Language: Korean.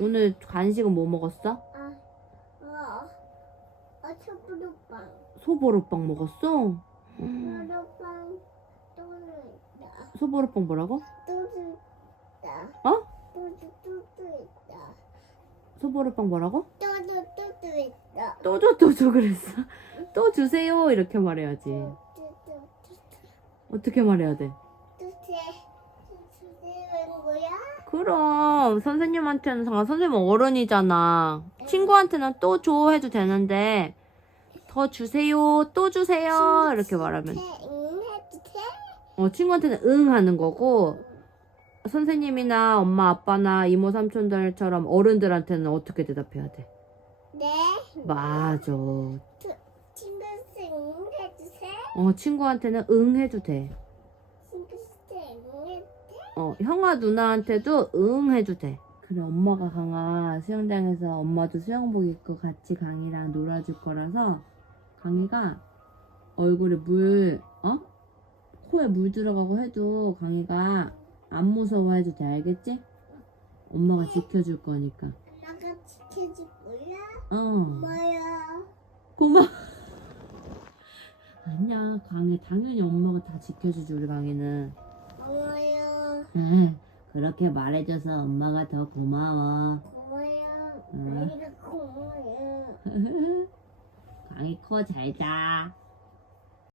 오늘 간식은 뭐 먹었어? 아, 어, 어, 초코빵. 소보로빵 먹었어? 초코빵 또는 있다. 소보로빵 뭐라고? 또는 있다. 어? 또는 또도 있다. 소보로빵 뭐라고? 또는 또도 있다. 또 줘, 또줘 그랬어. 또 주세요. 이렇게 말해야지. 어떻게 말해야 돼? 거야? 그럼 선생님한테는 상 선생님 어른이잖아. 친구한테는 또 줘 해도 되는데 더 주세요, 또 주세요 이렇게 말하면 응 해도 돼? 어 친구한테는 응 하는 거고 선생님이나 엄마 아빠나 이모 삼촌들처럼 어른들한테는 어떻게 대답해야 돼? 네. 맞아. 친구생 응 해주세요. 어 친구한테는 응 해도 돼. 어 형아 누나한테도 응 해도 돼. 그래 엄마가 강아 수영장에서 엄마도 수영복 입고 같이 강이랑 놀아줄 거라서 강이가 얼굴에 물 어? 코에 물 들어가고 해도 강이가 안 무서워해도 돼 알겠지? 엄마가 지켜줄 거니까 엄마가 지켜줄 거야? 어 뭐야? 고마워 아니야 강이 당연히 엄마가 다 지켜주지 우리 강이는 그렇게 말해줘서 엄마가 더 고마워 고마워요. 응. 고마워요. 강이 코잘 자.